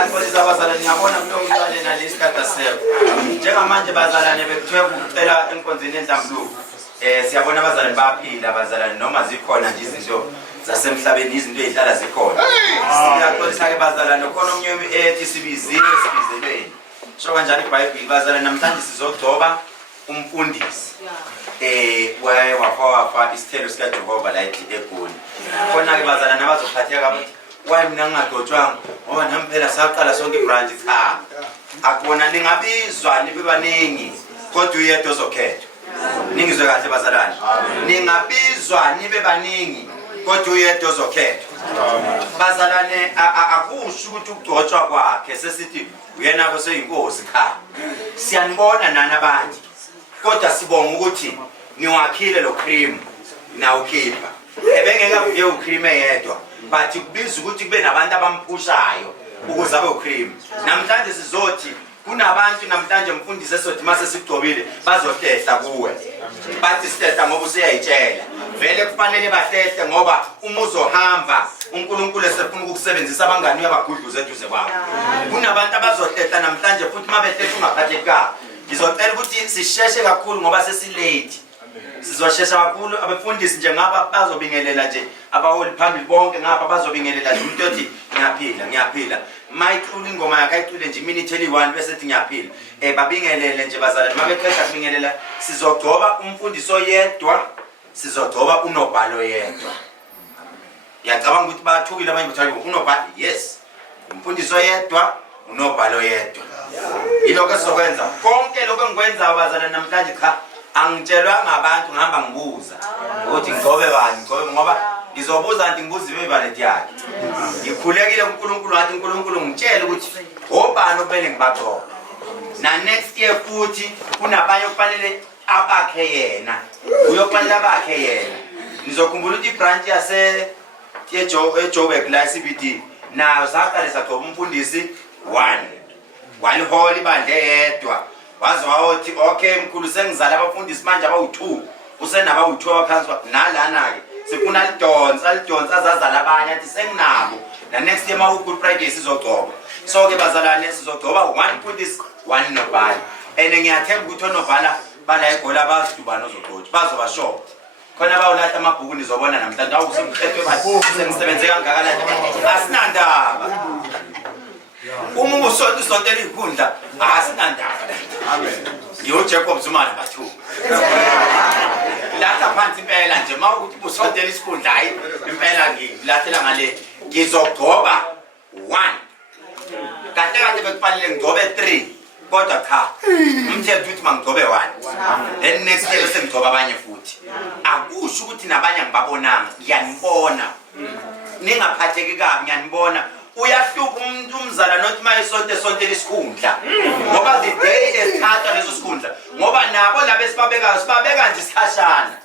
Ngiyaxolisa abazalwane ngiyabona kulomntwana nalesikhathi sebo. Njengamanje bazalwane bekuthiwe kucela enkonzweni endlambulo. Siyabona abazalwane baphila abazalwane noma zikhona nje izinto zasemhlabeni izinto ezihlala zikhona. Siyaxolisa ke bazalwane khona omnye ethi sibizelweni. Sho kanjani iBhayibheli bazalwane namhlanje sizogcoba umfundisi. Wafa isithelo sika Jehova la eGoli. Khona ke bazalwane abazophatheka kabi. Why mina ngingadotshwanga ngoba nami phela saqala sonke ibranch cha akubona ningabizwa nibe baningi kodwa uyedwa ozokhethwa ningizwe kahle bazalwane ningabizwa nibe baningi kodwa uyedwa ozokhethwa bazalwane akusho ukuthi ukudotshwa kwakhe sesithi uyena kweseyinkosi cha siyanibona nani abanye kodwa sibonga ukuthi niwakhile lo cream na ukhipha ebengeka kuye ucream eyedwa but kubiza ukuthi kube nabantu abampushayo ukuze abe ucream namhlanje sizothi kunabantu namhlanje mfundisi esothi mase sigcobile bazohlehla kuwe bathi sihlela ngoba usiyayitshela vele kufanele bahlehle ngoba uma uzohamba uNkulunkulu esefuna ukukusebenzisa abangani uyabagudluza eduze kwakho kunabantu abazohlehla namhlanje futhi mabehlela ungaphatheka ngizocela ukuthi sisheshe kakhulu ngoba sesilate sizoshesha kakhulu abafundisi nje ngapha bazobingelela nje abaholi phambili bonke ngapha bazobingelela nje umuntu othi ngiyaphila mayicula ingoma yakhe ayicule nje iminute eli1 bese ethi ngiyaphila babingelele nje bazalwane mabeqeda kubingelela sizogcoba umfundisi oyedwa sizogcoba unobhalo yedwa ngiyacabanga ukuthi bathukile abanye bathi unobhalo yes umfundisi oyedwa unobhalo yedwa ilokho sizokwenza konke lokho engikwenza abazalwane namhlanje cha angitshelwa ngabantu ngihamba ngibuza ukuthi ngcobe bani ngcobe ngoba ngizobuza anti ngibuza ibevaleti yakhe ngikhulekile kuNkulunkulu wathi uNkulunkulu ngitshela ukuthi obani okumele ngibagcobe na next year futhi kunabanye okufanele abakhe yena uyokufanele abakhe yena ngizokhumbula ukuthi ibranch yase eJoburg la CBD nayo saqale sagcoba umfundisi 1 waliholi bandle yedwa wazi wathi okay mkhulu sengizala abafundisi manje abawu2 usenaba u2 abaphansi nalana ke sifuna lidonsa azazala abanye athi senginabo na next year ma uGood Friday sizogcoba so ke bazalane sizogcoba 1 mfundisi 1 nobhala ngiyathemba ukuthi onobhala bala eGoli abazidubana ozogcoba bazoba short khona bawulatha amabhuku nizobona namhlanje awusemkhethwe bathi sengisebenze kangaka la asinandaba uma usontela inkundla asinandaba amen ngiyoJacob Zuma bathu latha phansi impela nje mawukuthi usontela isikhundla hayi impela ngilathela ngale ngizogcoba 1 kade bekufanele ngigcobe 3 kodwa cha umthetho uthi mangigcobe 1 then next year bese ngigcoba abanye futhi akusho ukuthi nabanye ngibabonanga ngiyanibona ningaphatheki kabi ngiyanibona uyahlupa umuntu umzala nothi mayesontela isikhundla ngoba the day esithatha leso sikhundla ngoba nabo labo sibabeka nje isikhashana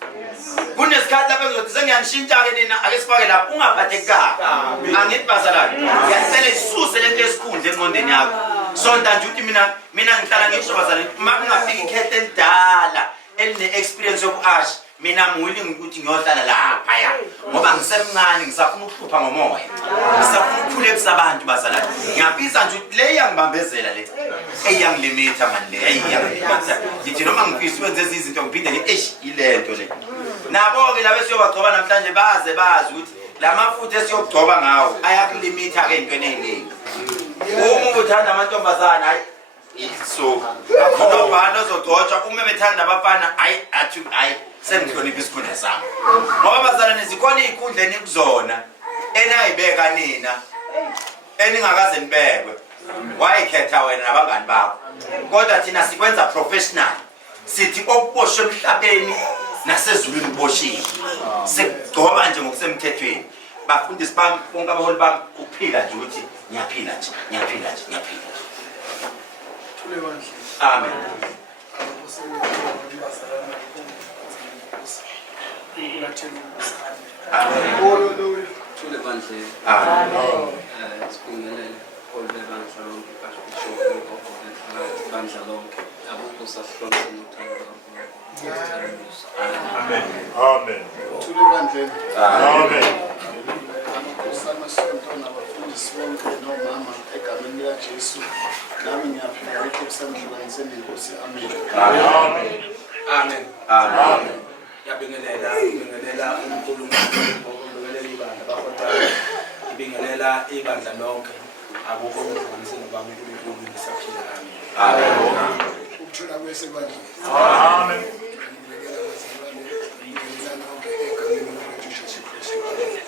kunesikhathi lapho ngizothi sengiyanishintsha ke nina ake sifake lapho ungaphatheki kabi angithi bazalwane ngiyacela isuse lento yesikhundla engqondweni yakho sonta nje ukuthi mina ngihlala ngisho bazalwane uma ngingafika ikhethe endala eline experience yokuasha mina willing ukuthi ngiyohlala lapha ya ngoba ngisemncane ngisafuna ukuhlupha ngomoya ngisafuna ukukhulekisa abantu bazalwane ngiyabiza nje le yangibambezela le eyangilimita manje le eyangilimita ngithi noma ngifisa ukwenza izinto ngiphinde ngithi ilento le nabo ke labe siyobagcoba namhlanje bazi ukuthi lamafutha esiyogcoba ngawo ayakulimita ke intweni eziningi uma uthanda amantombazana hayi so nobani ozogcotshwa uma bethanda abafana hayi sengihlonipha isikhundla sami ngoba bazalwane zikhona izikhundleni kuzona enayibeka nina eningakaze nibekwe wayikhetha wena nabangani bakho kodwa thina sikwenza professional sithi okuboshwe emhlabeni nasezulwini kuboshiwe sigcoba nje ngokusemthethweni bafundisi bami bonke abaholi bami ukuphila nje ukuthi ngiyaphila nje amen Tule bandle. Sibingelele olwe bandla lonke bandla lonke abukho sahlonze nothando amen amen tule bandle amen usama sonto nabafundisi bonke nomama egameni Jesu nami ngiyaphila ekusamhlukanise nenkosi. Amen. Amen. Amen. Amen. Ngiyabingelela uNkulunkulu ngokubingelela ibandla bafotayo. Ngibingelela ibandla lonke. Akukho umhlukanise nobani uNkulunkulu ngisaphila. Amen. Amen. Ukuthula kwesebandla. Amen.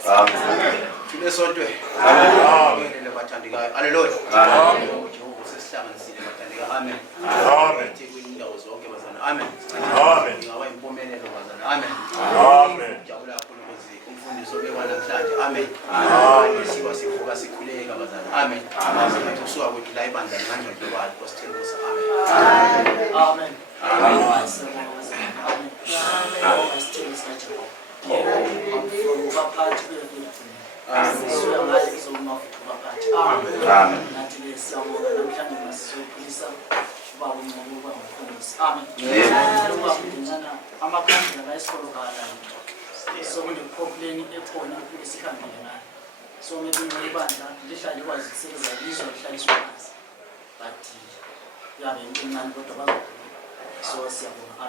Amen. Thule sontwe. Amen. Ngibingelela bathandekayo. Haleluya. Amen. Jehova sesihlanganisile bathandekayo. Amen. Amen. Indawo zonke bazana. Amen. Amen. Ngingaba impumelelo bazana. Amen. Amen. Jabula kakhulu ukuthi umfundiso bekwa namhlanje. Amen. Amen. Siba sivuka sikhuleka bazana. Amen. Amen. Kusuka kwethu la ibandla ngangcwele kwathi kwasithembusa. Amen. Amen. Amen. So siyabonga.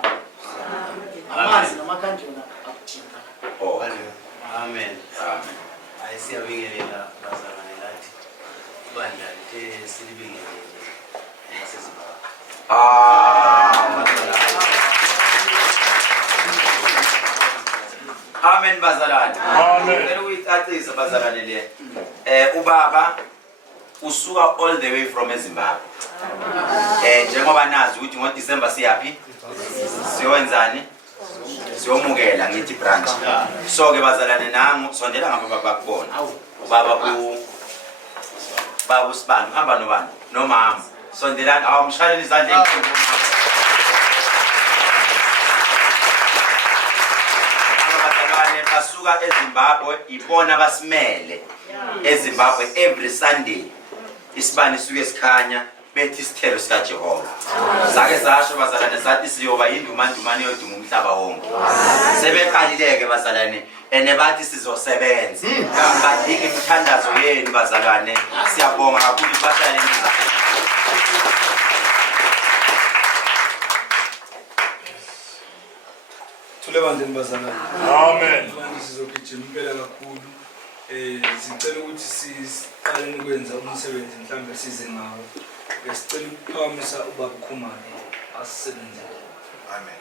Amanzi namakhandlela akuthina. Oh. Amen. Amen. Ayisiyabingelela bazalwane lathi. Ibandla lithe silibingelele nasezibaba. Amen bazalwane. Amen. Ngicela ukuyicacisa bazalwane le. Ubaba usuka all the way from eZimbabwe. Njengoba nazi ukuthi ngoDecember siyapi? Siyowenzani? Siyomukela ngithi branch. So ke bazalwane nangu sondela ngapha bakubona. Baba uSibani uhamba nobani? Nomama. Sondelani awumshayeleni izandla enkulu. Abazalwane basuka eZimbabwe ibona basimele. eZimbabwe every Sunday. Isibani suke sikhanya bethi isithelo sika Jehova. Sake sasho bazalwane sathi siyoba indumandumane yoduma umhlaba wonke. Sebeqalileke bazalwane bathi sizosebenza. Badinga imithandazo yenu bazalwane. Siyabonga kakhulu bahlale Thule bandeni bazalwane. Amen. Manje sizogijima impela kakhulu. Sicela ukuthi siqale ukwenza umsebenzi mhlambe size ngawo. Ngesicela ukuphakamisa ubaba Khumalo asisebenzele. Amen.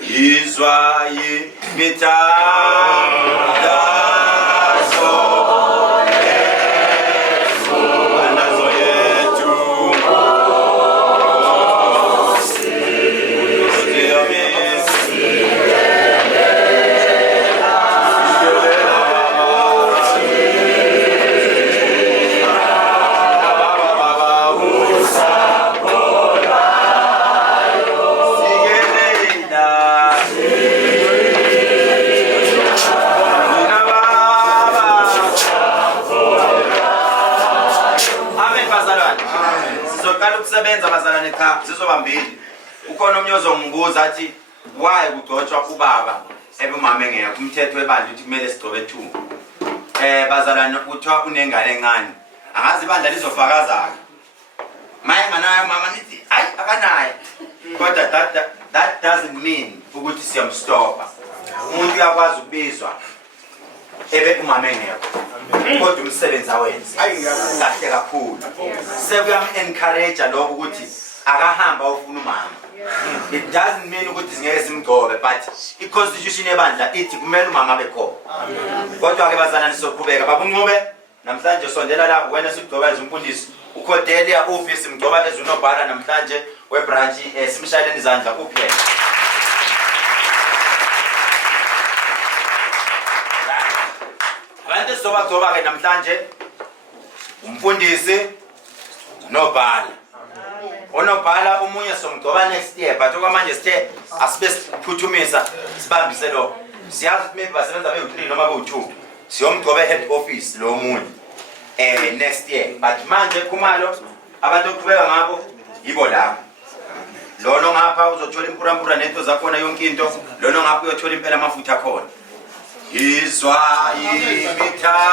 Izwa imithandazo ukusebenza bazalwane cha sizobambili ukhona umnyozo ngibuza athi why kugcotshwa ubaba ebumama engekho umthetho webandla uthi kumele sigcobe 2 bazalwane uthiwa unengane encane angazi ibandla lizofakaza maye nganayo mama nithi hayi akanayo kodwa that doesn't mean ukuthi siyamstopa umuntu uyakwazi ukubizwa umama engekho kodwa umsebenzi awenza kahle kakhulu sekuyam-encourage lokho ukuthi akahamba ufuna umama. It doesn't mean ukuthi singeke simgcobe but i-constitution yebandla ithi kumele umama abe khona. Kodwa-ke bazalwane sizoqhubeka babuncube namhlanje sondela la wena sigcoba izimfundiso uCordelia uphi simgcoba ezunobhala namhlanje webranch simshayeleni izandla uphi yena. Abantu sizobagcoba-ke namhlanje umfundisi nobhala. Onobhala umunye somgcoba next year but okwamanje sithe asibe siphuthumisa sibambise lo. Siyazi ukuthi maybe basebenza be-3 noma be-2 siyomgcoba head office lo munye next year but manje Khumalo abantu oqhubeka ngabo yibo labo. Lono ngapha uzothola impurampura nento zakhona yonke into lono ngapha uyothola impela amafutha akhona. Izwa imithandazo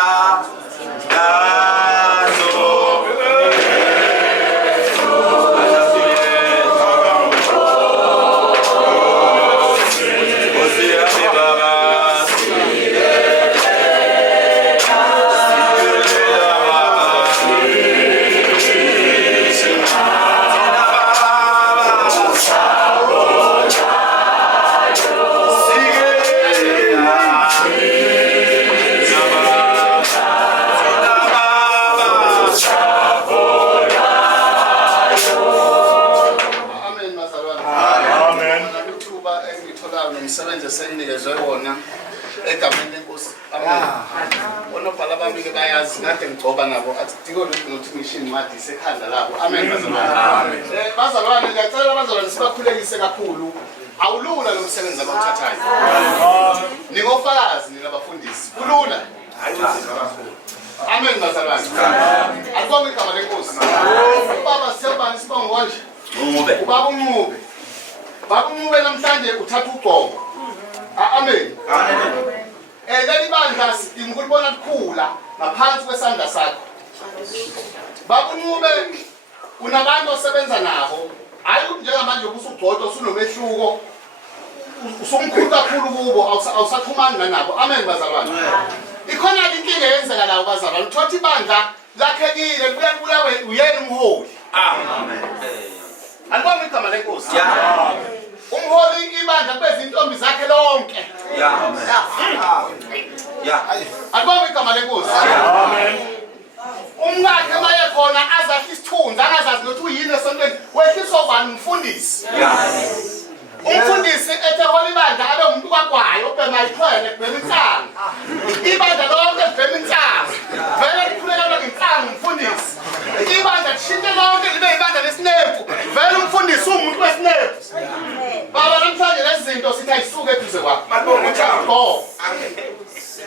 umsebenzi esenikezwe wona egameni lenkosi. Amen. Onobhala bami ke bayazi kade ngigcoba nabo athi diko nothi ngishini incwadi sekhanda labo. Amen bazalwane. Amen. Bazalwane ngiyacela abazalwane sibakhulekise kakhulu. Awulula lo msebenzi abawuthathayo. Ningofakazi ninabafundisi. Kulula. Amen bazalwane. Akubonge igama lenkosi. Baba siyabani sibonge konje. Ungube. Ubaba Ncube. Baba Ncube namhlanje uthatha ugqoko. Amen. Amen. Leli bandla sidinga ukulibona likhula ngaphansi kwesandla sakho. Baba Ncube unabantu osebenza nabo. Hayi njengamanje ubusugcotho usunomehluko. Usumkhulu kakhulu kubo awusaxhumani nabo. Amen bazalwane. Ikhona inkinga yenzeka lawo bazalwane. Uthothi ibandla lakhekile libulawe uyena umholi. Amen. Alibonge igama lenkosi. Umholi ibandla kube izintombi zakhe lonke. Alibonge igama lenkosi. Umngakhe maye khona azathi isithunzi angazazi ukuthi uyini esontweni wehliswa ubani umfundisi. Umfundisi ethe hola ibandla abe umuntu kwagwayo obhema ikhwele kubhema insangu. Ibandla lonke libhema insangu. Vele likhulekela ngensangu umfundisi. Ibandla lishintshe lonke libe ibandla lesinefu. Vele umfundisi umuntu wesinefu. Baba namhlanje lezi zinto sithi ayisuke eduze kwakho.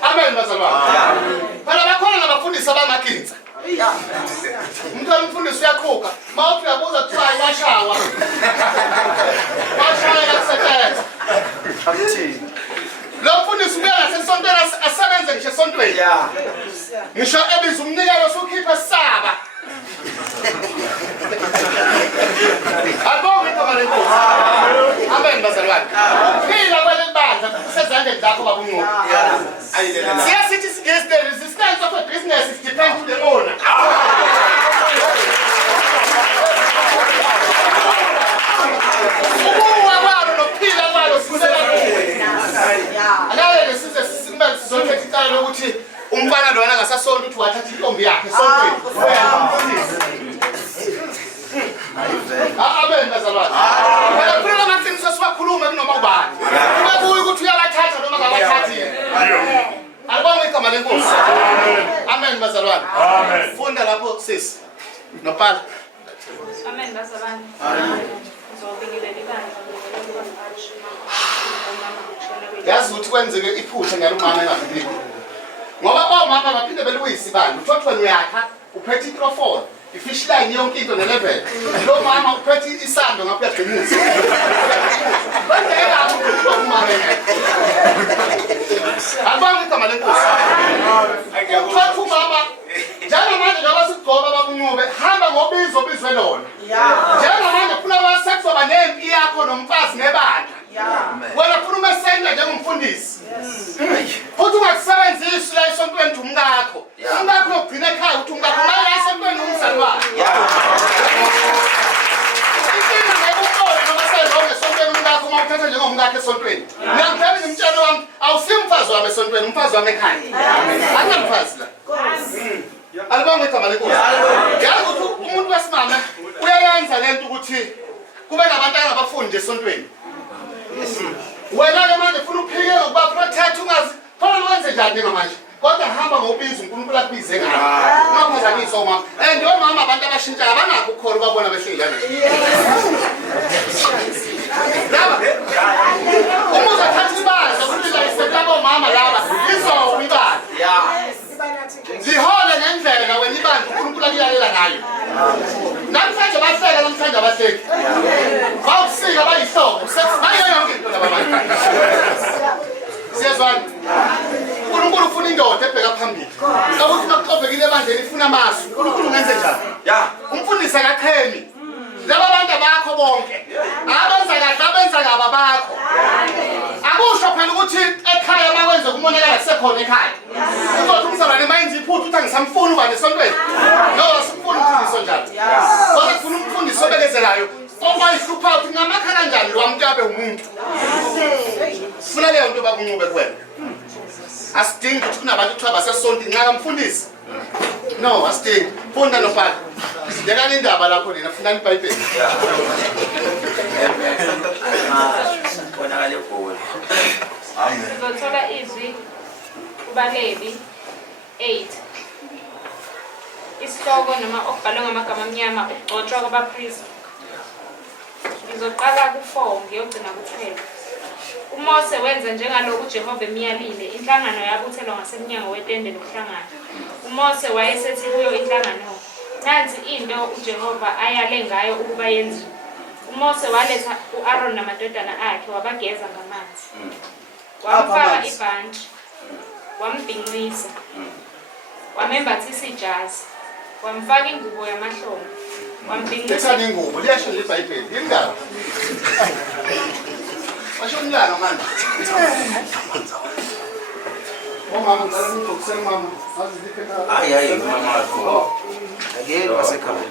Amen bazalwane. Phela bakhona nabafundisi abamakinza. Umntwana umfundisi uyaqhuka. Mawuthi uyabuza kuthiwa yashawa. Washaya kusebenza. Lo mfundisi ubuya nasesontweni asebenze ngisho esontweni. Ngisho ebiza umnikelo sokhipha esaba. Abonge igama lenkosi. Amen bazalwane. Phila kweli bandla kusezandleni zakho baba Ncube. Siyasithi against the resistance of a business is depends on the owner. Ukuwa kwalo nokuphila kwalo sisebenza. Alale lesize sisimele sizokhetha icala lokuthi umfana lona angasasonto ukuthi wathatha intombi yakhe esontweni. Amen bazalwane. Phela kuphela amaqiniso siwakhuluma kunoma ubani. Kubuye ukuthi uyabathatha noma ngabathathi. Alibonge igama lenkosi. Amen bazalwane. Amen. Funda lapho sisi. Nopala. Amen bazalwane. Ngizobingelela ibandla yazi ukuthi kwenzeke iphutha ngalo mama engafiki. Ngoba omama baphinde beluyisa ibandla. Uthothi wena uyakha uphethe microphone. Ifish line yonke into ne-level. Lo mama uphethe isando ngapha uyagcinisa. Kwenzeka ukuthi umama Alibonge igama lenkosi. Uthatha umama njengamanje njengoba sigcoba baba Ncube hamba ngobizo obizwe lona. Njengamanje funa wasekuzoba nempi yakho nomfazi nebandla. Wena funa umesenda njengomfundisi. Futhi ungakusebenzisi la esontweni ukuthi umngakho. Umngakho ugcina ekhaya ukuthi umngakho la esontweni umzali wakhe. Inkinga ngekubona noma sezonke esontweni umngakho uma uthatha njengomngakho esontweni. Ngiyangithela ngimtshela wami awusimfazi wami esontweni umfazi wami ekhaya. Angamfazi la. Alibonge igama lenkosi. Yazi ukuthi umuntu wesimame uyayenza lento ukuthi kube nabantu abangabafundi esontweni. Wena ke manje ufuna uphike ngokuba protect ungazi phela wenze njani ngamanje. Kodwa hamba ngobizo uNkulunkulu akubize ngayo. Ungaphazamisa umama. Ndio mama abantu abashintsha abanakho ukukhona babona behleli lana. Laba. Umuza thatha ibandla ukuthi la isehlabo mama laba izo ibandla. Zihole ngendlela na wena ibandla uNkulunkulu akuyalela ngayo. Namhlanje bahleka namhlanje abahleki. Bawusika bayihlobo. Bayo yonke into laba bantu. Siyazwana. uNkulunkulu ufuna indoda ebheka phambili. Ukuthi makuxovekile ebandleni ifuna amasu. uNkulunkulu ungenze njani? Umfundisi akaqhemi. Laba bantu bakho bonke. Abenza kahle abenza ngaba bakho. Akusho phela ukuthi ekhaya makwenze kumonakala kusekhona ekhaya. Uzothi umzalwane mayenza iphutha uthi angisamfuni ubani esontweni. No, asifuni umfundisi njalo. Kodwa ufuna umfundisi obekezelayo. Oyihlupha ukuthi ngamakha kanjani lo wamntabe umuntu. Funa leyo nto baba Ncube kuwena. Asidingi ukuthi kunabantu kuthiwa basesonto nxa mfundisi. No, asidingi. Funda nophala. Yekani indaba lapho nina fundani iBhayibheli. khonakala eGoli. Sizothola izwi kuBalevi 8. Isihloko noma okubhalwe ngamagama amnyama ukugcotshwa kwabapristi. Ngizoqala ku4 ngiyogcina ku12. uMose wenza njengalokhu uJehova emiyalile. Inhlangano yabuthelwa ngasemnyango wetende lokuhlangana. uMose wayesethi kuyo inhlangano, nansi into uJehova ayale ngayo ukuba yenziwe. uMose waletha uAaron namadodana akhe wabageza ngamanzi. Wamfaka ibhanti, wambhinqisa, wamembathisa ijazi, wamfaka ingubo yamahlombe, wambhinqisa. Lethani ingubo, liyasho leBhayibheli. Yingalo. Washo umlalo manje. Mama ngicela ngidokiseni mama. Azi diphe. Hayi mama wakho. Ngeke wasekhaya.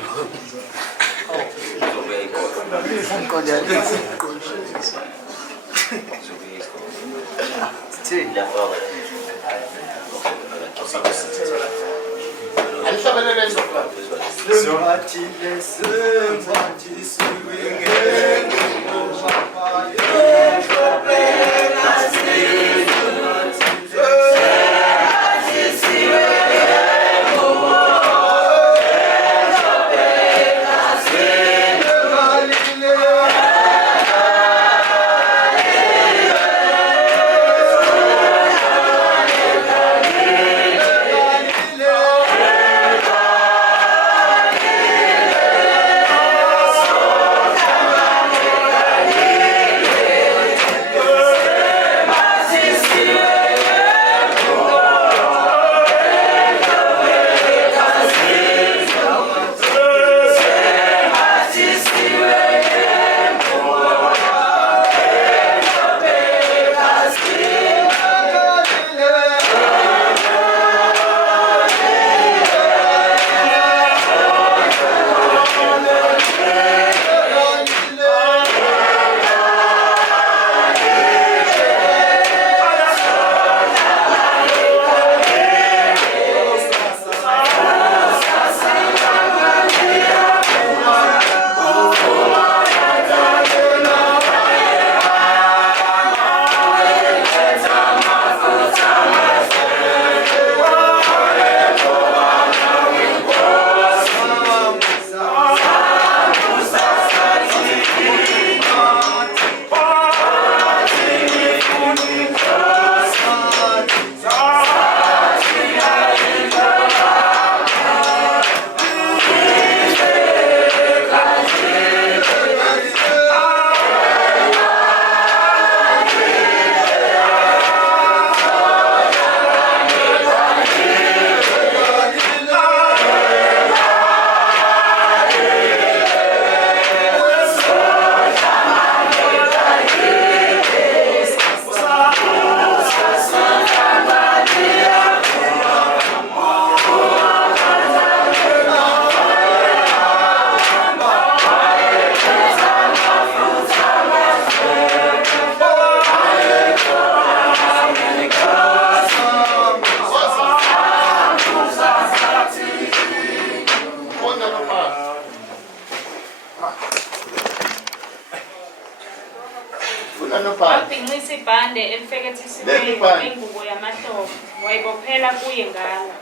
Wambhinqisa ibhande elifekethisiweyo ngengubo yamahlombe, wayibophela kuye ngalo.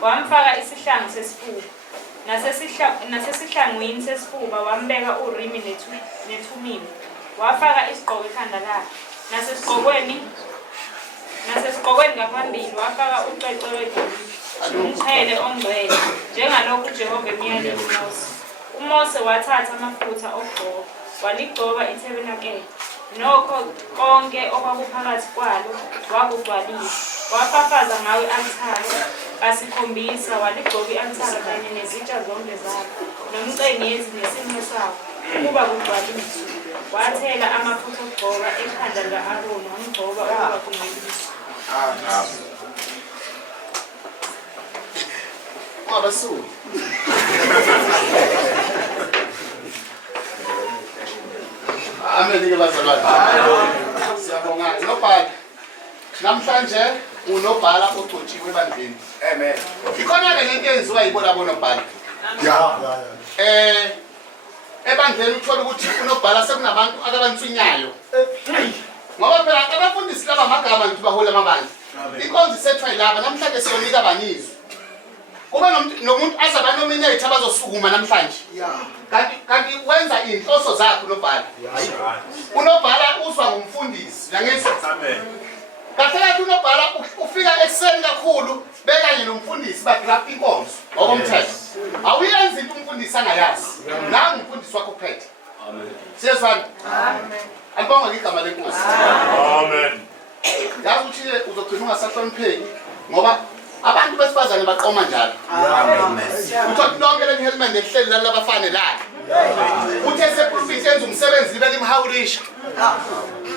Wamfaka isihlangu sesifuba. Nasesihlangwini sesifuba wambeka uRimi neThumimi. Wafaka isigqoko ekhanda lakhe. Nasesiqokweni ngaphambili wafaka ucece wedolile, umqhele ongcwele, njengalokhu uJehova emiyalile uMose. uMose wathatha amafutha okugcoba, waligcoba ithabernacle. Nokho konke okwakuphakathi kwalo wakugcwalisa. Wafafaza ngawo i-alithari kasikhombisa, waligcoba i-alithari kanye nezitsha zonke zalo, nomcenyezi nesimo sawo, ukuba kugcwaliswe. Wathela amafutha okugcoba ekhanda lika-Aroni, wamgcoba ukuba kungcweliswe. Abasuli. Amen ke bazalwane. Siyabonga nobhala. Namhlanje unobhala ogcotshiwe ebandleni. Amen. Ikhona ke lento enziwa yibona bonobhala. Ebandleni uthola ukuthi unobhala sekunabantu akabantswinyayo. ngoba phela abafundisi laba amagama ngithi bahole amabandla inkonzo isethwa yilaba namhlanje siyonika abanizwe kube nomuntu azaba nominate abazosukuma namhlanje kanti wenza inhloso zakho unobhala unobhala uzwa ngumfundisi langizwa kahle kahle unobhala ufika ekseni kakhulu bekanye nomfundisi badraft inkonzo ngokomthetho awuyenzi into umfundisi angayazi nangu umfundisi wakho phethe siyezwana amen albonga igama lenkosi amen yazi ukuthi uzogcina ungasahlonipheki ngoba abantu besifazane baqoma njalo uthi lonke le helmet ehleli la labafane la uthe seprofit yenza umsebenzi libe limhawurisha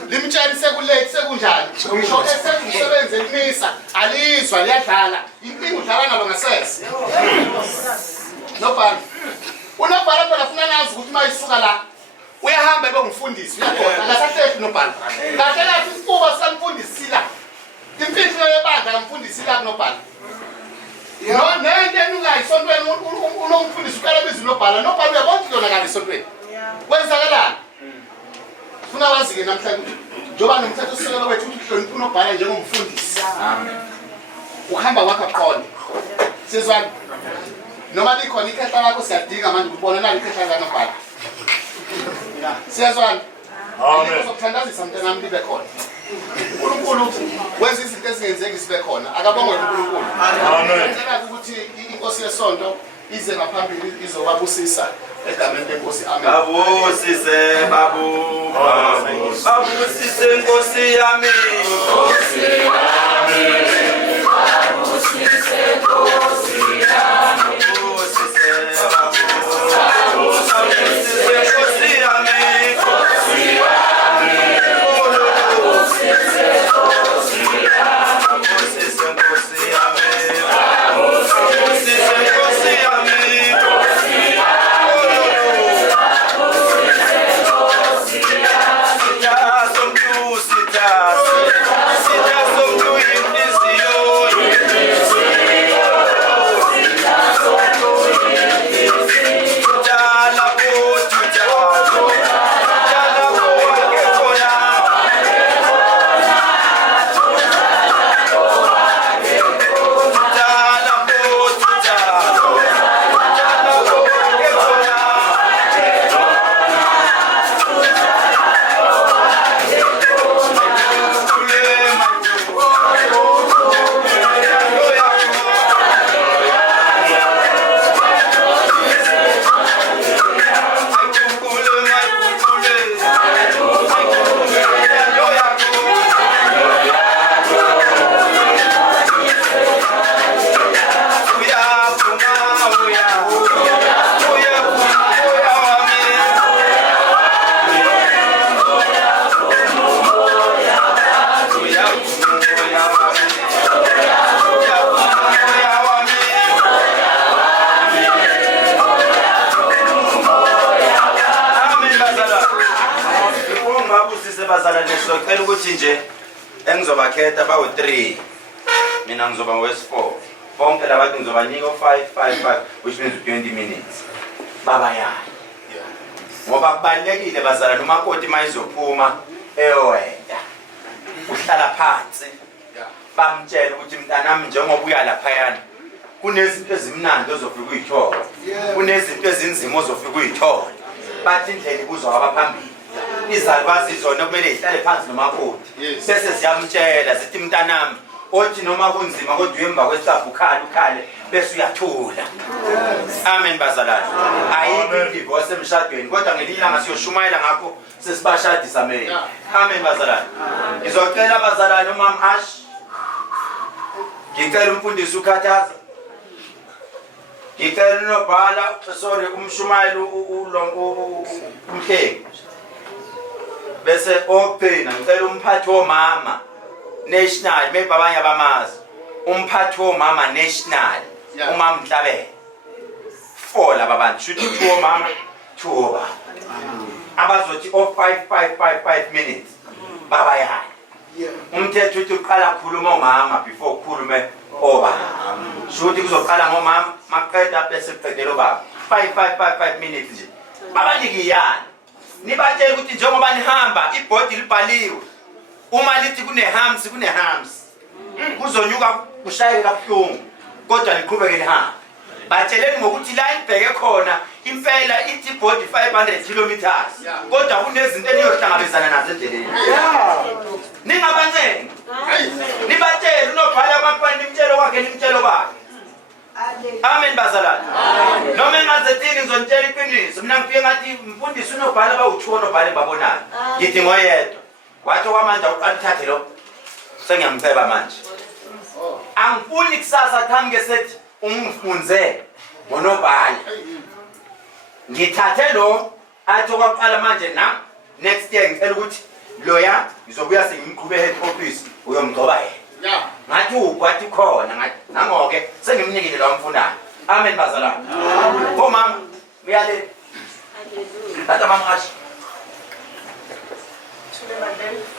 limtshela sekulate sekunjani ngisho esenza umsebenzi elimisa alizwa liyadlala impingo udlala nalo ngasese nobhala unobhala phela ufuna nazi ukuthi mayisuka la uyahamba ebe ngumfundisi uyakhona akasahleli nobhala kahle kahle isifuba samfundisi la imfihlo yebandla kamfundisi la kunobhala no nento enungayisontweni unomfundisi ukala bizi nobhala uyabona yona kanje esontweni kwenzakalani funa wazi ke namhlanje njoba nomthetho usekelo wethu uhlonipha unobhala njengomfundisi amen uhamba wakho aqonde sizwana noma likhona ikhehla lakho siyadinga manje ukubona nani ikhehla kanobhala siyazwana amen uzokuthandazisa mntanami libe khona uNkulunkulu wenza izinto ezingenzeki sibe khona akabongwe uNkulunkulu amen ngicela ukuthi inkosi yesonto ize ngaphambili izobabusisa egameni lenkosi amen babusise babusise inkosi yami inkosi yami babusise inkosi yami ngicela ukuthi nje engizobakhetha bawu 3 mina ngizoba wes4 bonke labantu ngizobanika 5 which means 20 minutes babayaya ngoba kubalekile bazala nomakoti mayizophuma eyowenda uhlala phansi bamtshela ukuthi mntanami njengoba uya lapha yana kunezinto ezimnandi ozofika uyithola kunezinto ezinzima ozofika uyithola bathi indlela ibuzwa abaphambili izalwazi izona kumele ihlale phansi nomakoti bese siyamtshela sithi mntanami othi noma kunzima kodwa uyemba kwesapho ukhale bese uyathula amen bazalwane ayikho divorce emshadweni kodwa ngelinye ilanga siyoshumayela ngakho sesibashadisa amen amen bazalwane ngizocela abazalwane umam Ash ngicela umfundisi ukhathaza ngicela unobhala sorry umshumayeli umhlengi bese ogcina ngicela umphathi womama national maybe abanye abamazi umphathi womama national umama Mhlabele 4 laba bantu should 2 womama 2 obaba abazothi 5 minutes baba yana umthetho uthi uqala ukukhuluma omama before ukhulume obaba shothi kuzoqala ngomama maqeda bese kuqedela obaba 5 minutes nje babaniki yana nibatshela ukuthi njengoba nihamba ibhodi libhaliwe uma lithi kunehams kuzonyuka kushayeke kabuhlungu kodwa liqhubeke lihambe batsheleni ngokuthi la ibheke khona impela ithi body 500 kilometers kodwa kunezinto eniyohlangabezana nazo endleleni ningabancane nibatshele unobhala amapani nimtshelo kwakhe amen bazalwane noma engazethini ngizonitshela iqiniso mina ngifike ngathi mfundisi unobhala bawu2 onobhala babonayo ngithi ngoyedwa wathi kwamanje uqalithathe lo sengiyamceba manje angifuni kusasa qhamuke sethi ungifunze ngonobhala ngithathe lo athi okwaqala manje na next year ngicela ukuthi loya ngizobuya sengimqhube head office uyomgcoba yena ngathi ukwathi khona ngathi nangoke sengimnikile lo mfunayo amen bazalwane mama uyale tata mama ashi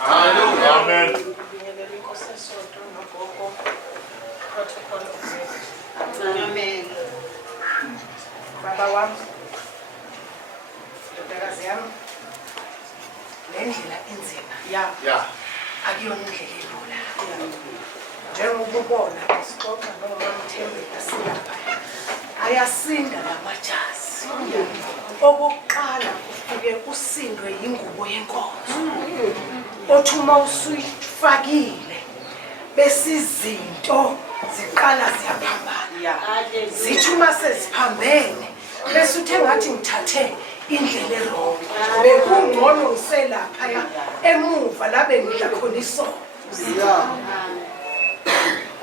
Amen. Amen. Baba wami, ndodakazi yami, le ndlela enzima akuyona indlela elula. Njengoba ubona isixoxa noma Mthembeka silapha ayasinda lamajazi. Okokuqala ufike usindwe ingubo yenkonzo. Othuma usuyifakile bese izinto ziqala ziyaphambana. Zithuma seziphambene bese uthe ngathi ngithathe indlela erong. Bekungcono ngiselapha emuva la bengidla khona isono.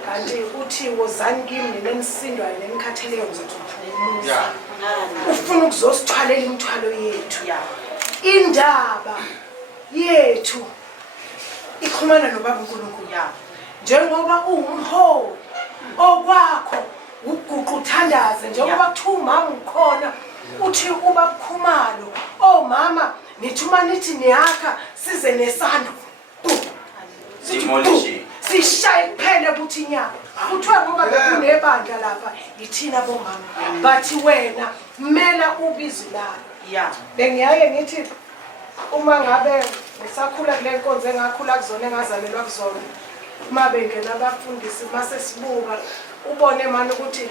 Kanti uthi wozani kimi nenisindwayo nenikhatheleyo ngizothumuza. Ufuna ukuzosithwalela imithwalo yethu. Indaba yethu ikhulumana noBaba uNkulunkulu yabo. Njengoba uwumholi okwakho uguqa uthandaze njengoba kuthiwa umama ukhona uthi uba Khumalo omama nithuma nithi niyakha size nesando sishaye kuphela kuthi nyaka kuthiwa ngoba kunebandla lapha yithina bomama bathi wena mela ubizo lalo bengiyaye ngithi uma ngabe ngisakhula kule nkonzo engakhula kuzona engazalelwa kuzona uma bengena abafundisi mase sibuka ubone manje ukuthi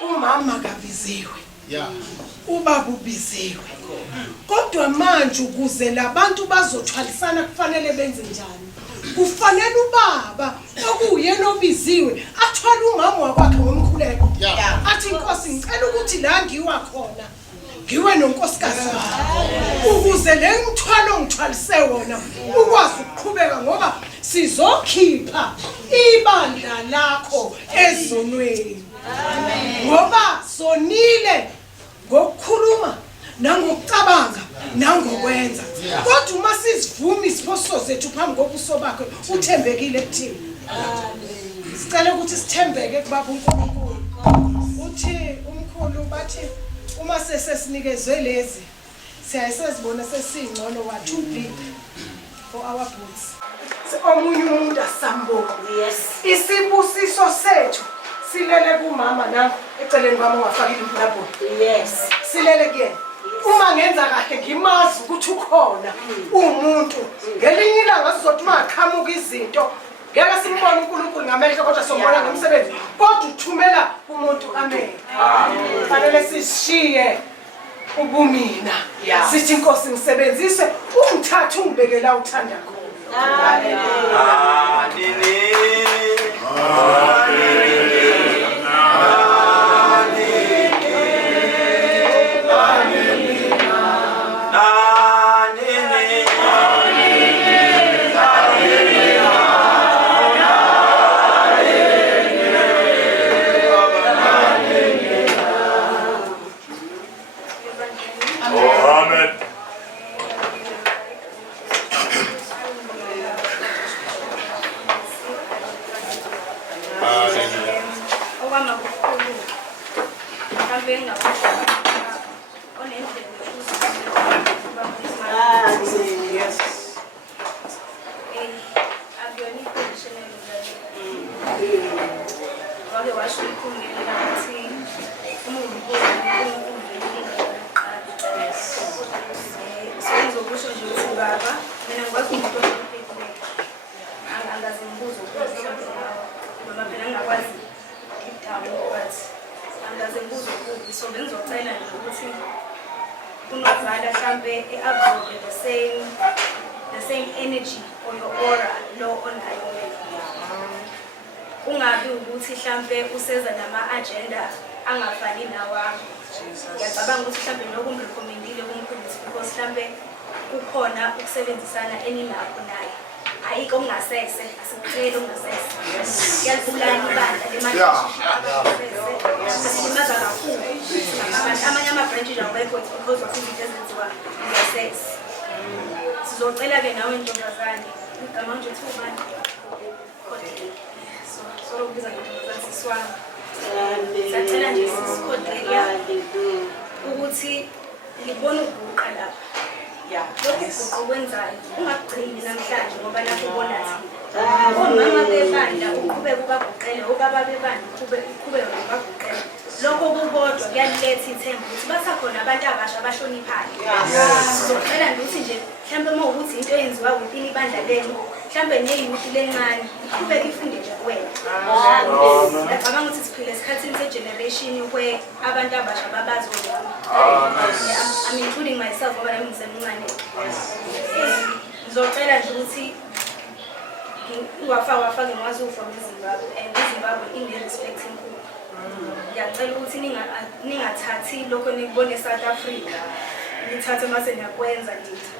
umama kabiziwe ubaba ubiziwe kodwa manje ukuze labantu bazothwalisana kufanele benze njani kufanele ubaba okuyena obiziwe athwala umama wakwakhe ngomkhuleko athi inkosi ngicela ukuthi la ngiwa khona ngiwe nonkosikazi wakho ukuze le mthwalo ngithwalise wona ukwazi ukuqhubeka ngoba sizokhipha ibandla lakho ezonweni ngoba sonile ngokukhuluma nangokucabanga nangokwenza kodwa uma sizivuma isiphoso zethu phambi kobuso bakhe uthembekile kuthini sicela ukuthi sithembeke kuBaba uNkulunkulu uthi umkhulu bathi uma sesesinikezwe lezi siyayisezibona sesingcono wa too big for our boots omunye umuntu asambuka isibusiso sethu silele kumama na eceleni kwami ungafakile implabo silele kuyena uma ngenza kahle ngimazi ukuthi ukhona umuntu ngelinye ilanga sizothi maqhamuka izinto ngeke simbone uNkulunkulu ngamehlo kodwa sombona ngomsebenzi kodwa uthumela umuntu amen fanele sishiye ubumina sithi inkosi ngisebenzise ungithathe ungibeke la uthanda khona ukuthi unovala mhlambe absorbe the same energy or your aura lo onayo wena. Ungabi ukuthi mhlambe useza nama agenda angafani nawami. Ngiyacabanga ukuthi mhlambe lokho ngirecommendile kumkhulisi because mhlambe kukhona ukusebenzisana eninakho naye. Ayikho ongasese asikuthele ongasese. Ngiyazibulala ibandla lemali. Asimaza kakhulu. Amanye ama-branches awekho because of izinto ezenziwa ngasese. Sizocela-ke nawe ntombazane igama nje thubani so ukubiza ntombazane siswami. Sacela nje sisikodleya ukuthi ngibone uguqa lapha. Lokhu uguqa okwenzayo ungakugcini namhlanje ngoba lapho ubona thina omama bebandla uqhubeka ubaguqele, obaba bebandla uqhubeka ubaguqele. Lokho kukodwa kuyaliletha ithemba ukuthi basakhona abantu abasha abahloniphayo. Sizocela nje ukuthi nje mhlawumbe uma ukuthi into eyenziwa within ibandla lenu mhlawumbe neyuthi lencane iqhubeka ifunde nje kuwena. Ngiyacabanga ukuthi siphila esikhathini se-generation where abantu abasha babazi ngcono. I'm including myself ngoba nami ngisemncane. Ngizocela nje ukuthi wafaka ngiwazi from eZimbabwe and eZimbabwe ine-respect enkulu. Ngiyacela ukuthi ningathathi lokho nikubone eSouth Africa nithathe mase niyakwenza nithi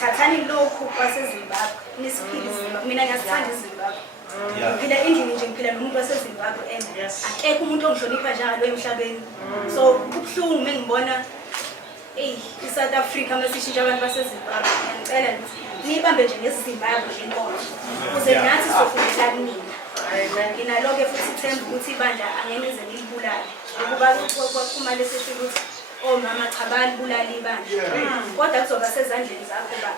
thathani lokhu kwaseZimbabwe nisiphile iZimbabwe. Mina ngiyasithanda iZimbabwe. Ngiphila endlini nje ngiphila nomuntu waseZimbabwe and akekho umuntu ongihlonipha njalo emhlabeni. So kubuhlungu mengibona iSouth Africa masishintsha abantu baseZimbabwe. Ngicela nibambe nje ngesiZimbabwe inkonzo ukuze nathi sofundela kunina. Nginalo-ke futhi ithemba ukuthi ibandla angeke nize nilibulale ukuba kwaphuma lesesho ukuthi omama cha balibulala ibandla kodwa kuzoba sezandleni zakho ba.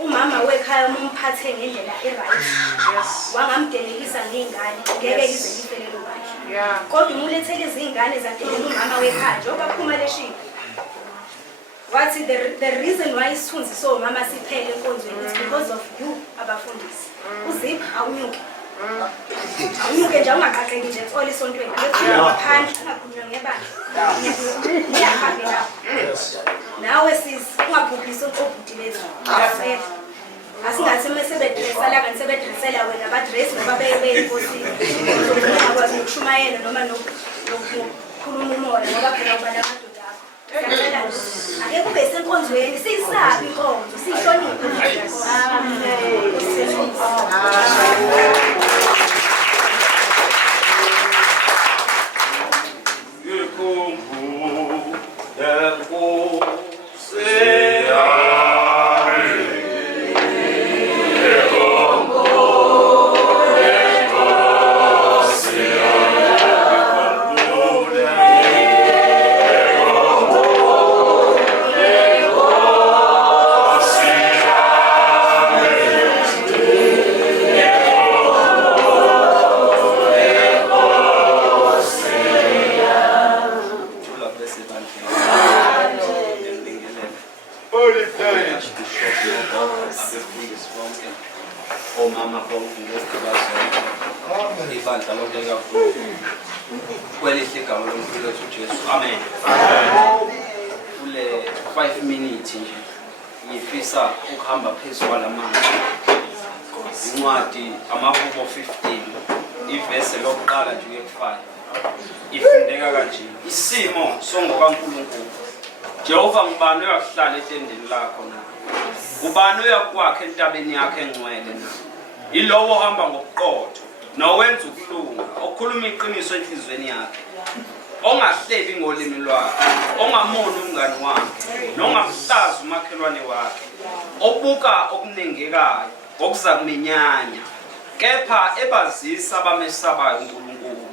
Umama wekhaya umphathe ngendlela e-right wangamdelekisa ngey'ngane ngeke lize lifelelo bakhe kodwa umulethele izingane zadelela umama wekhaya njengoba phuma leshiya wathi the reason why isithunzi so mama siphele enkonzweni it's because of you abafundisi. Uziphi awunyuke nje ungaqaqeki nje xole esontweni akukhulunywa ngaphandle angakhulunywa ngebandla ngiyahambe lapho nawe sisi ungabhubhisi obhuti bethu asingathi mesebedresa la kanti sebedresela wena badresi ngoba bey'nkosini uzokwazi nokushumayela noma nokukhuluma umoya ngoba phela uba namadoda akho. Ngiyacela ake kube senkonzweni siyisabi inkonzo siyihloniphe. Omama bonke ngokubazana ibandla lonke kakhulu kwelihle igama loMkhulu wethu uJesu. Amen. Kule 5 minutes nje ngifisa ukuhamba phezulu kwalamandla. Incwadi amaHubo 15 ivesi lokuqala nje uye-5 ifundeka kanje: isimo songokaNkulunkulu. Jehova, ngubani uyakuhlala etendeni lakho na? Ubani uyakwakha entabeni yakhe engcwele na? Ilowo ohamba ngobuqotho nowenza ukulunga, okhuluma iqiniso enhlizweni yakhe, ongahlebi ngolimi lwakhe, ongamoni umngani wakhe, nongamhlazi umakhelwane wakhe, obuka okunengekayo okuza kumenyanya, kepha ebazisa abamesabayo uNkulunkulu,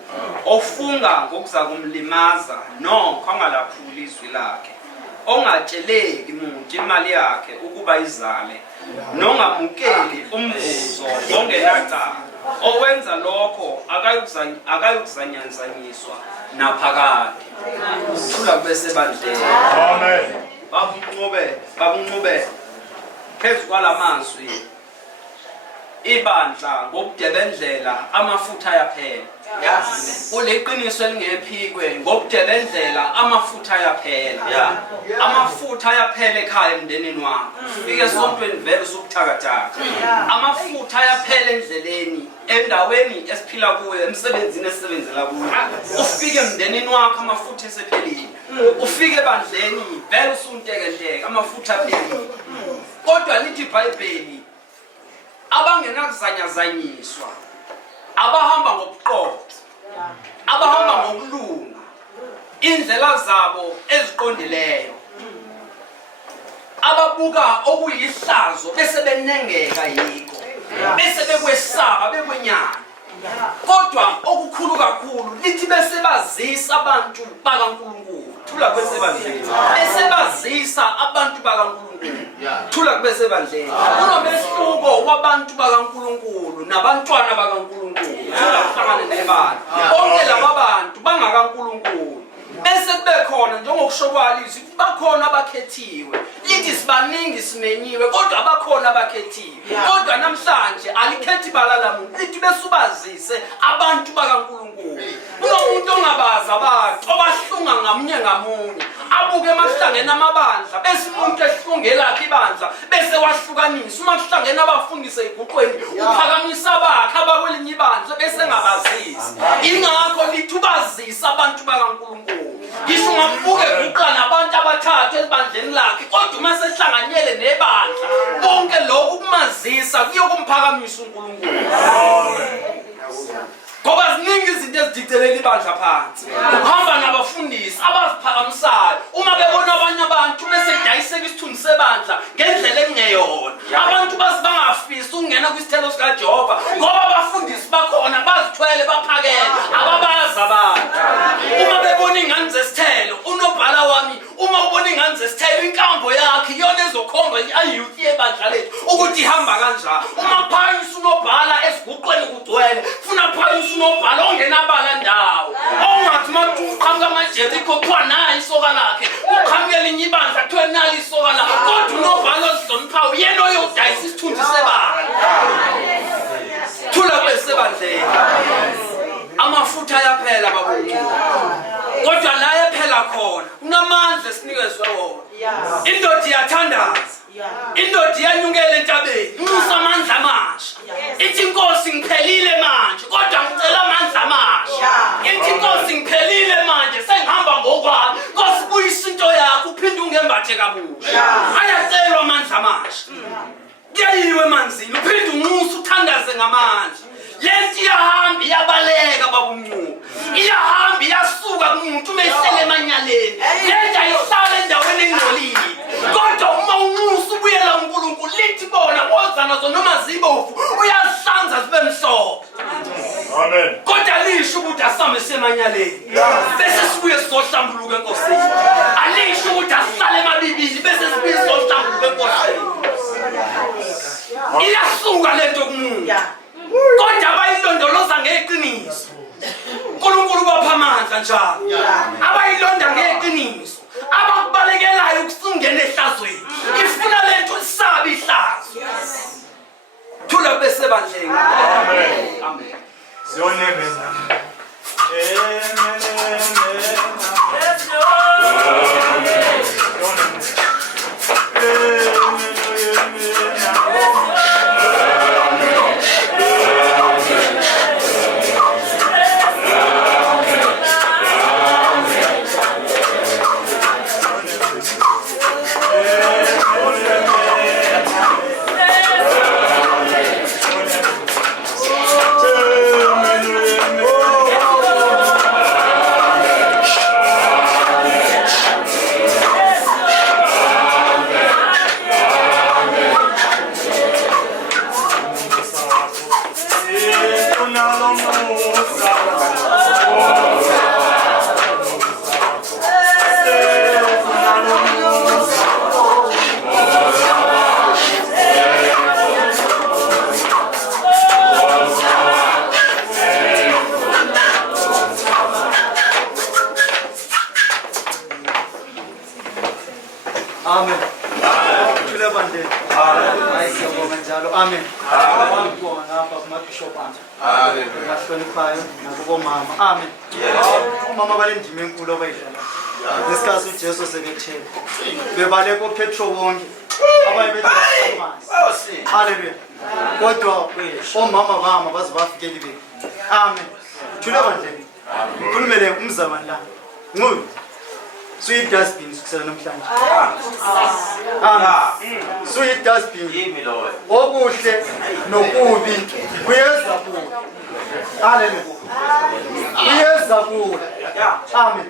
ofunga ngokuza kumlimaza nokho angalaphuli izwi lakhe, ongatsheleki muntu imali yakhe ukuba izale, nongamukeli umvuzo ongenacala, owenza lokho akayokuzanyaniswa naphakade. Thula bese bandleni. Amen. Babunqube phezu kwalamazwi ibandla ngokudebendlela amafutha ayaphela. Uleqiniso elingephikwe ngobudebendlela amafutha ayaphela. Amafutha ayaphela ekhaya emndenini wakho. Ufike esontweni vele usubuthakathaka. Amafutha ayaphela endleleni endaweni esiphila kuyo emsebenzini esebenzela kuyo. Ufike emndenini wakho amafutha esephelile. Ufike ebandleni vele usuntekenteke amafutha aphelile. Kodwa lithi iBhayibheli abangenakuzanyazanyiswa abahamba ngobuqotho abahamba ngokulunga indlela zabo eziqondileyo ababuka okuyihlazo bese benengeka yikho bese bekwesaba bekwenyana kodwa okukhulu kakhulu lithi bese bazisa abantu bakaNkulunkulu thula bese bandleni bese bazisa abantu bakaNkulunkulu thula bese bandleni kunomehluko wabantu bakaNkulunkulu nabantwana bakaNkulunkulu thula kuhlangane nebala bonke laba bantu bangakaNkulunkulu bese kube khona njengokusho kwalizwi bakhona abakhethiwe lithi sibaningi simenyiwe kodwa abakhona abakhethiwe kodwa namhlanje alikhethi balala muntu lithi besubazise abantu bakaNkulunkulu kunomuntu ongabaza abantu obahlunga ngamunye ngamunye abuke emahlangene amabandla bese umuntu ehlungela ibandla bese wahlukanisa uma kuhlangene abafundise iguqweni uphakamisa bakhe abakwelinye ibandla bese ngabazisa ingakho lithi ubazisa abantu bakaNkulunkulu ngisho ungambuke uqala abantu abathathu ezibandleni lakhe kodwa uma sehlanganyele nebandla bonke lokhu kumazisa kuyokumphakamisa uNkulunkulu ngoba ziningi izinto ezidicilela ibandla phansi uhamba nabafundisi abaziphakamisayo uma bebona abanye abantu bese kudayiseka isithunzi sebandla ngendlela ekungeyona abantu bangafisi ukungena kwisithelo sikaJehova ngoba abafundisi bakhona bazithwele baphakele ababazi abantu uma bebona ingane zesithelo unobhala wami uma ubona ingane zesithelo inkambo yakhe iyona ezokhomba ayouth yebandla lethu ukuthi ihamba kanjani uma phayisa unobhala esiguqweni kugcwele funa phayisa unobhala ongenabala ndawo ongathi maqhamuka amaJerikho kuthiwa nayi isoka lakhe uqhamukela inye ibandla kuthiwa nali isoka lakhe kodwa unobhala ozihloniphayo yena oyodayisa isithunzi sebandla thula besebandleni amafutha ayaphela babuthula kodwa la yaphela khona unamandla esinikezwe wona indoda iyathandaza indoda iyanyukela entabeni musa amandla amasha ithi inkosi ngiphelile manje kodwa ngicela amandla amasha ithi inkosi ngiphelile manje sengihamba ngokwami Nkosi buyisa into yakho uphinde ungembathe kabusha ayacelwa amandla amasha kuyayiwe emanzini uphinde unxusa uthandaze ngamandla lenti iyahamba iyabaleka babuncuko iyahamba iyasuka kumuntu umehlele emanyaleni lenti ayihlala endaweni engcolile kodwa uma unxusa ubuyela uNkulunkulu lithi bona bozana zona noma zibovu uyazihlanza zibe mhlophe amen kodwa lisho ukuthi asame semanyaleni bese sibuye sizohlambuluka enkosini alisho ukuthi asihlale emabibili bese sibuye sizohlambuluka enkosini iyasuka lento kumuntu kodwa abayilondoloza ngeqiniso uNkulunkulu bapha amandla njalo abayilonda ngeqiniso abakubalekelayo ukusungena ehlazweni ifuna lento isabi ihlazo thula bese bandleni amen amen siyonembeza Amen. Thule bandla. Hayi siyabonga njalo. Amen. Ngibonga ngapha kumabishop anje. Amen. Bahloniphayo nakubo mama. Amen. Umama balendima enkulu abayidlala. Ngesikhathi uJesu sebethele. Bebale ko Petro wonke. Abayibethi amanzi. Hallelujah. Kodwa omama bama baze bafikele kibe. Amen. Thule bandla. Khulumele umzalwane la. Nqulu. Sweet dustbin kusela namhlanje. Amen. Sweet dustbin. Yimi Lord. Okuhle nokubi kuyeza kuwe. Hallelujah. Kuyeza kuwe. Amen.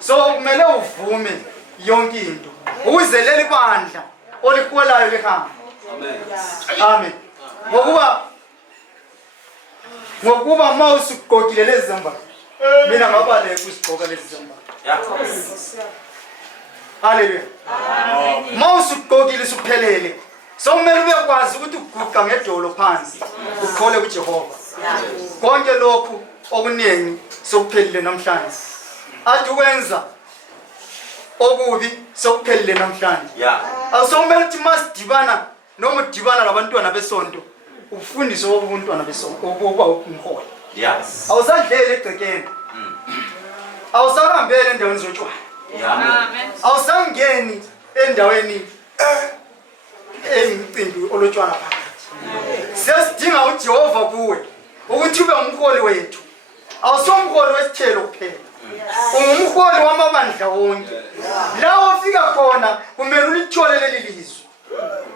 So kumele uvume yonke into. Uzelela ibandla olikholayo lehamba. Amen. Ngokuba mawusu ugqokile lezi zamba. Mina ngabale kusigqoka lezi zamba. Hallelujah. Mawusu ugqokile suphelele. So kumele ubekwazi ukuthi uguqa ngedolo phansi. Ukhole kuJehova. Konke lokhu okuningi sokuphelile namhlanje. Athi ukwenza okubi sokuphelile namhlanje. Awusomele ukuthi masidibana noma udibana labantwana besonto ufundise obuntwana besonto ukuba umholi. Awusadlele egcekeni. Awusahambele endaweni zotshwala. Awusangeni endaweni emicimbi olotshwala phakathi. Siyasidinga uJehova kuwe ukuthi ube umholi wethu. Awusomholi wesithelo kuphela. Umholi wamabandla wonke. La ofika khona kumele ulithole leli lizwi.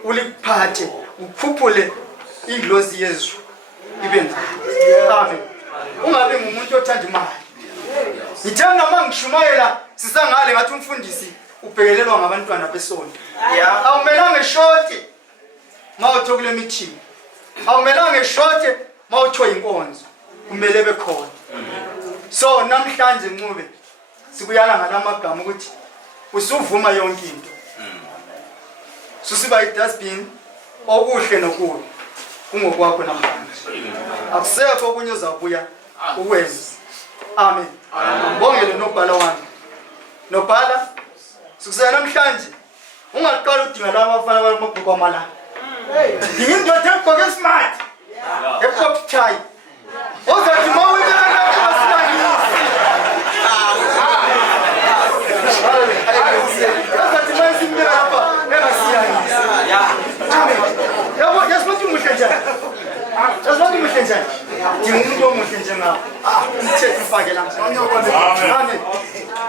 Uliphathe, ukhuphule indlozi yezwi. Ibe njalo. Amen. Ungabe ngumuntu othanda imali. Ngithanda mangishumayela sisangale ngathi umfundisi ubhekelelwa ngabantwana besonto. Awumelanga eshoti mawutho kule meeting. Awumelanga eshoti mawutho inkonzo. Kumele bekhona. So namhlanje Ncube sikuyala ngalamagama ukuthi usuvuma yonke into. Susiba idustbin okuhle nokubi kungokwakho namhlanje. Akusekho okunye uzabuya ukwenza. Amen. Ngibongele nobhala wami. Nobhala sikusena namhlanje ungaqala udinga laba abafana bamabhuku amala. Ngiyindoda egqoke smart. Epop tie. Ozathi mawuya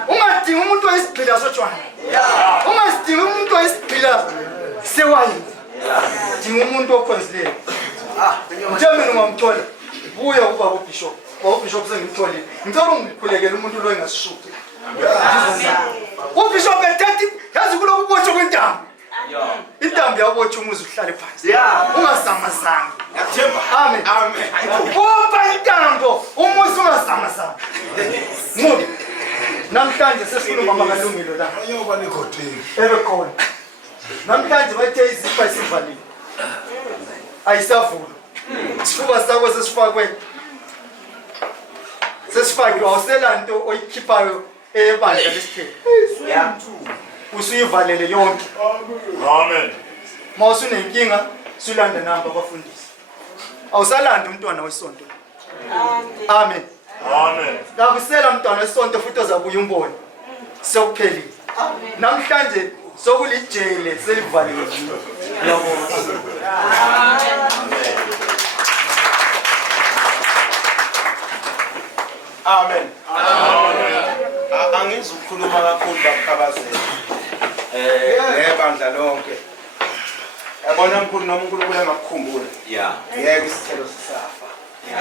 ungadinga umuntu oyisiphila sotshwana. Ungasidinga umuntu oyisiphila sewayini. Dinga umuntu okhonzileyo. Njalo ngomthola buya kuba ubishop. Ubishop sengimtholile. Ngicela ungikhulekele umuntu lo engasishuthi. Ubishop ethethi yazi kuloku botsho kwentambo. Intambo yabotsho umuzi uhlale phansi. Ungazamazanga. Yathemba. Amen. Amen. Bomba intambo umuzi ungazamazanga. Mubi. Namhlanje sesifuna umama kalungilo la. Ayoba negodini. Ebekhona. Namhlanje bathe izipha isivalile. Ayisavula. Sifuba sakho sesifakwe. Sesifakwe awusela into oyikhiphayo ebandla lesithele. Usuyivalele yonke. Amen. Mawusunenkinga sulanda namba abafundisi. Awusalanda umntwana wesonto. Amen. Amen. Ngakusela umntwana wesonto futhi ozabuya umbone. Sokuphelile. Amen. Namhlanje sokulijele selivalile. Yabonga. Amen. Amen. Angizukhuluma kakhulu bakhabazela. Nebandla lonke. Yabona mkhulu noma uNkulunkulu engakukhumbula. Yeke isithelo sisafa.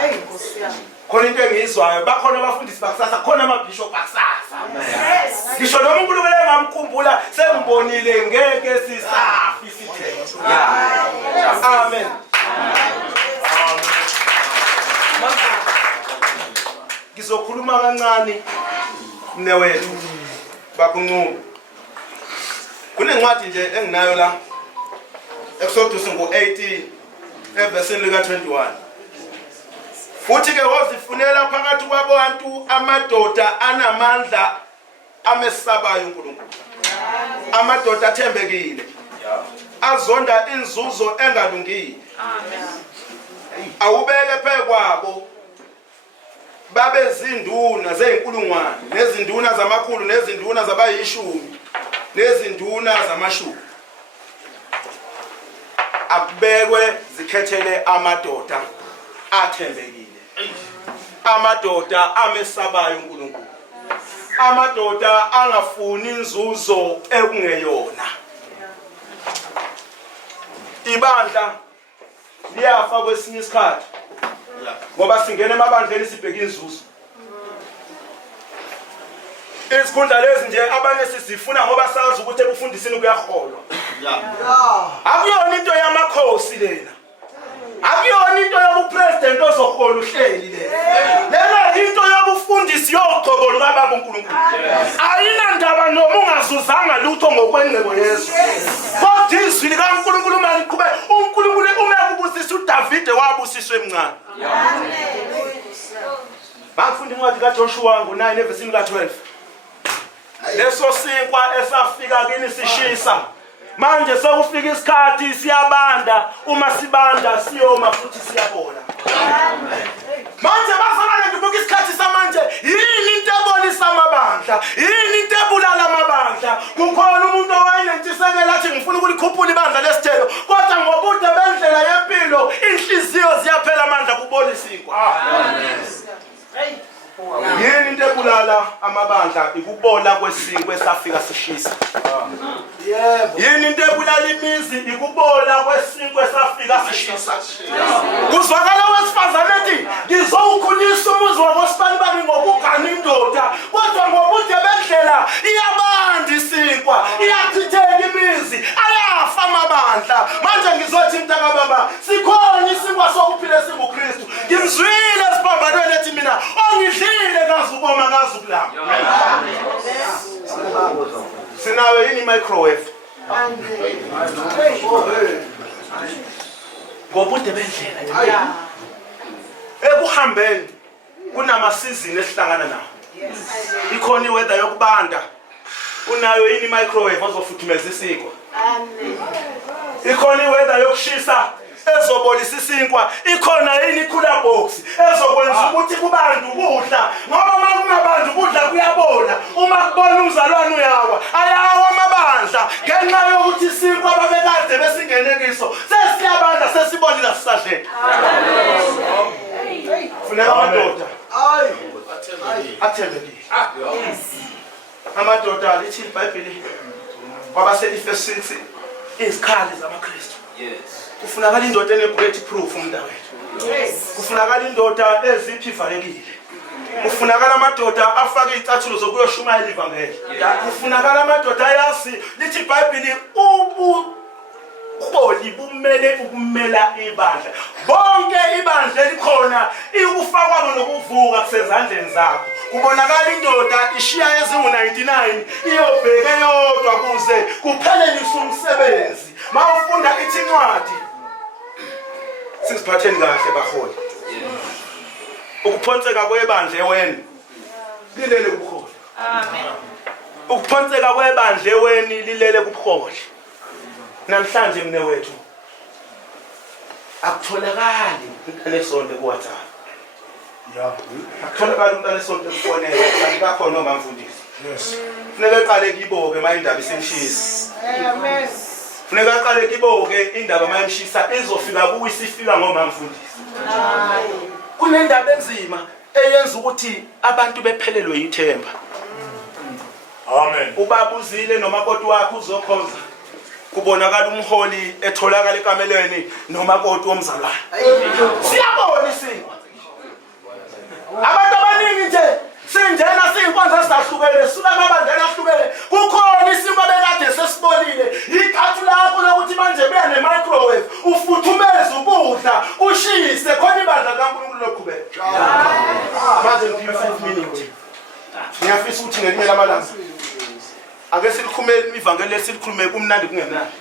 Hey Nkosi yami. Khona into engizwayo bakhona abafundisi bakusasa khona amabishop bakusasa. Yes. Ngisho noma uNkulunkulu engamkhumbula sengibonile ngeke sisafi isithelo. Amen. Ngizokhuluma kancane mnewethu bakunqoba. Kunencwadi nje enginayo la Exodus ngo-18 evesini lika 21. Futhi ke wazifunela phakathi kwabantu amadoda anamandla amesabayo uNkulunkulu. Amadoda athembekile azonda inzuzo engalungile. Awubeke phe kwabo babe zinduna zeyinkulungwane nezinduna zamakhulu nezinduna zabayishumi nezinduna zamashumi. Akubekwe zikhethele amadoda athembekile, amadoda amesabayo uNkulunkulu, amadoda angafuni inzuzo ekungeyona. Ibandla liyafa kwesinye isikhathi ngoba singena emabandleni sibheka inzuzo. Izikhundla lezi nje abanye sizifuna ngoba sazi ukuthi ekufundiseni kuyaholwa. Akuyona into yamakhosi lena, akuyona into yobupresident ozohola uhleli lena. Lena into yobufundisi yogcobo lukaBaba uNkulunkulu. Ayinandaba noma ungazuzanga lutho ngokwengcebo Yesu. Kodwa izwi likaNkulunkulu maliqhube, uNkulunkulu umekubusisa uDavide wabusiswa emncane. Bafunda incwadi kaJoshua ngo9 verse 12. Leso sinkwa esafika kini sishisa. Manje sekufika isikhathi siyabanda, uma sibanda siyoma futhi siyabola. Manje bazalwane ngibuka isikhathi samanje, yini into ebonisa amabandla? Yini into ebulala amabandla? Kukhona umuntu owayenentshisekelo athi ngifuna ukulikhuphula ibandla lesithelo, kodwa ngobude bendlela yempilo inhliziyo ziyaphela amandla kubola isinkwa. Yini into ebulala amabandla? Ikubola kwesinkwa esafika sishisa. Yini into ebulala imizi? Ikubola kwesinkwa esafika sishisa. Kuzwakala wesifazane ethi ngizowukhulisa umuzi wakosibani bami ngokugana indoda, kodwa ngobude bendlela iyabanda isinkwa, iyachitheka imizi, ayafa amabandla. Manje ngizothi mntakababa, sikhona isinkwa sokuphila singuKristu. Ngimzwile esiphambanweni ethi mina ongidlile kazuboma kazukulama. Sinawe yini microwave? Ngobude bendlela ekuhambeni kunamasizini esihlangana nawo. Ikhona iweather yokubanda, unayo yini microwave ozofuthumeza isinkwa? Ikhona iweather yokushisa ezobolisa isinkwa. Ikhona yini cooler box ezokwenza ukuthi kubantu ukudla, ngoba uma kungabantu ukudla kuyabola. Uma kubona umzalwane uyawa, ayawa amabandla ngenxa yokuthi isinkwa babekade besingene kiso sesiyabandla sesibolile sisadlela. Funeka amadoda athembekile. Amadoda lithi iBhayibheli kwabase-Efesu 6 izikhali zamaKristu. Kufunakala indoda ene-bulletproof umntakwethu. Kufunakala indoda eziphivalekile. Kufunakala amadoda afake izicathulo zokuyoshumayela ivangeli. Kufunakala amadoda ayazi lithi iBhayibheli ubuholi bumele ukumela ibandla. Bonke ibandla elikhona ikufakwa nokuvuka kusezandleni zakho. Kubonakala indoda ishiya ezingu99 iyobheka yodwa kuze kupheleliswe umsebenzi. Mawufunda ithi incwadi siziphatheni kahle baholi. Ukuphonseka kwebandla eweni lilele kubuholi. Amen. Ukuphonseka kwebandla eweni lilele kubuholi. Namhlanje mne wethu akutholakali umntana esonto kuWhatsApp. Akutholakali umntana esonto kufonela, akakho noma mfundisi. Funeka eqale kiboke mayindaba isemshisa. Amen. Funeka aqale kiboke indaba mayemshisa ezofika kuwe isifika ngoma mfundisi. Kunendaba enzima eyenza ukuthi abantu bephelelwe yithemba. Amen. Ubabuzile nomakoti wakho uzokhonza, kubonakala umholi etholakala ekamelweni nomakoti womzalwane. Siyabona isinto. Abantu abaningi nje sinjena siyinkonzo ezahlukene, suka amabandla ahlukene. Kukhona isinto bekade sesibonile. Ikhathu lakho lokuthi manje beya ne-microwave ufuthumeze ukudla ushise khona ibandla kaNkulunkulu loqhubeka. Manje ngiphiwe 5 minutes. Ngiyafisa ukuthi ngelinye lamalanga ake silikhulumele ivangeli lesilikhulume kumnandi kungemnandi.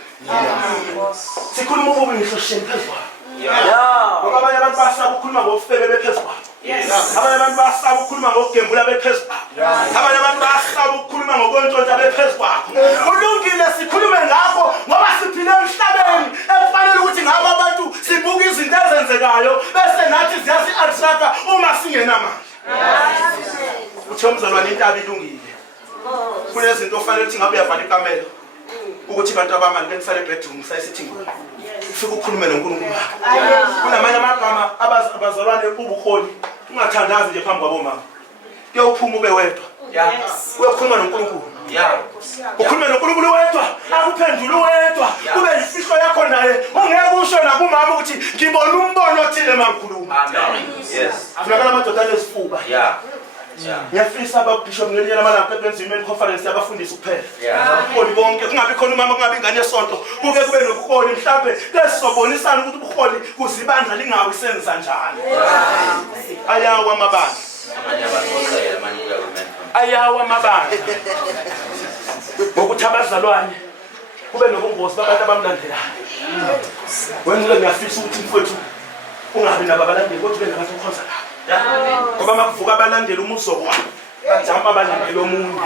Sikhuluma ububi ngisosheni phezulu. Ngoba abanye abantu basaba ukukhuluma ngobufebe bephezulu. Abanye abantu basaba ukukhuluma ngokugembula bephezulu. Abanye abantu basaba ukukhuluma ngokwentshontsha bephezulu. Kulungile sikhulume ngakho ngoba siphila Kuthiwa umzalwane intaba ilungile. Kunezinto ofanele ukuthi ngabe uyavala ikamelo. Ukuthi abantu abamani ke nisale bedroom sayisithi ngolo. Ufike ukhulume noNkulunkulu wakho. Kunamanye amagama abazalwane ubukholi. Ungathandazi nje phambi kwabo mama. Kuyophuma ube wedwa. Uyokhuluma noNkulunkulu. Ukhulume noNkulunkulu wedwa, akuphendule wedwa. Kube yifihlo yakho naye. Ungeke usho nakumama ukuthi ngibona umbono othile mangikhuluma. Amen. Yes. Afunakala amadoda anezifuba. Ngiyafisa ababishop ngelinye lamalanga ekwenzimeni conference yabafundisi kuphela. Ubuholi bonke kungabi khona umama kungabi ingane yesonto. Kuke kube nobuholi mhlambe lesobonisana ukuthi ubuholi kuzibandla lingawi senza njani. Ayawa amabandla. Ayawa amabandla. Ngokuthi abazalwane kube nobungozi babantu abamlandelayo. Wena ngiyafisa ukuthi mfowethu ungabi nababalandeli kodwa ube nabantu okhonza nabo. Ngoba makuvuka abalandeli umuso kwabo bajampa abalandeli omunye.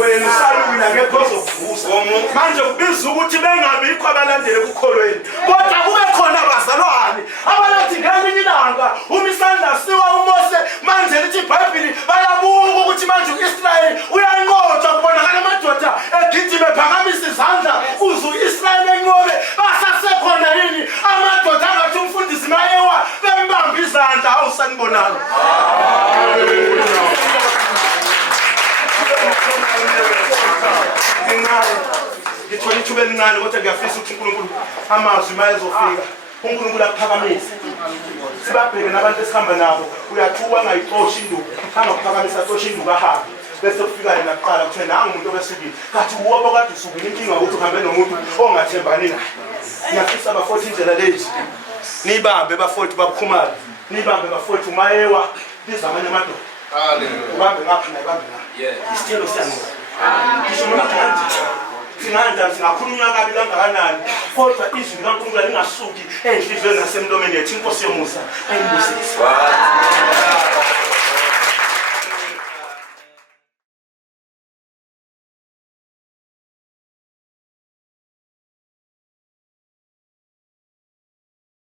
Wena usalula ngekhozo kuvusa. Manje kubiza ukuthi bengabikho abalandeli ekukholweni. Kodwa kube khona abazalwane abalathi ngelinye ilanga umisandla siwa uMose manje lithi iBhayibheli bayabuka ukuthi manje uIsrael uyanqotha kubonakala amadoda egijime phakamisa izandla uze uIsrael enqobe basasekhona yini amadoda angathi umfundisi mayewa bembamba izandla awusanibonana. Ngithola ithuba elincane kodwa ngiyafisa ukuthi uNkulunkulu amazwi mayezofika uNkulunkulu akuphakamise. Sibabheke nabantu esihamba nabo uyathuka ngayixoshi induku angakuphakamisa axoshi induku ahambe bese kufika yena kuqala kuthiwe nangu umuntu obesukile kathi uwobo kade usukile inkinga ukuthi uhambe nomuntu ongathembani naye. Ngiyafisa abafowethu indlela lezi nibambe bafowethu babukhumalo nibambe bafowethu mayewa lizamanye amadoda. Hallelujah. Ubambe ngapha naye bambe ngapha. Isithelo siyanqoba. Ngisho noma singanjani singakhulunywa kabi kangakanani kodwa izwi likaNkulunkulu lingasuki enhliziyweni nasemlomeni yethu. Inkosi yomusa ayibusise.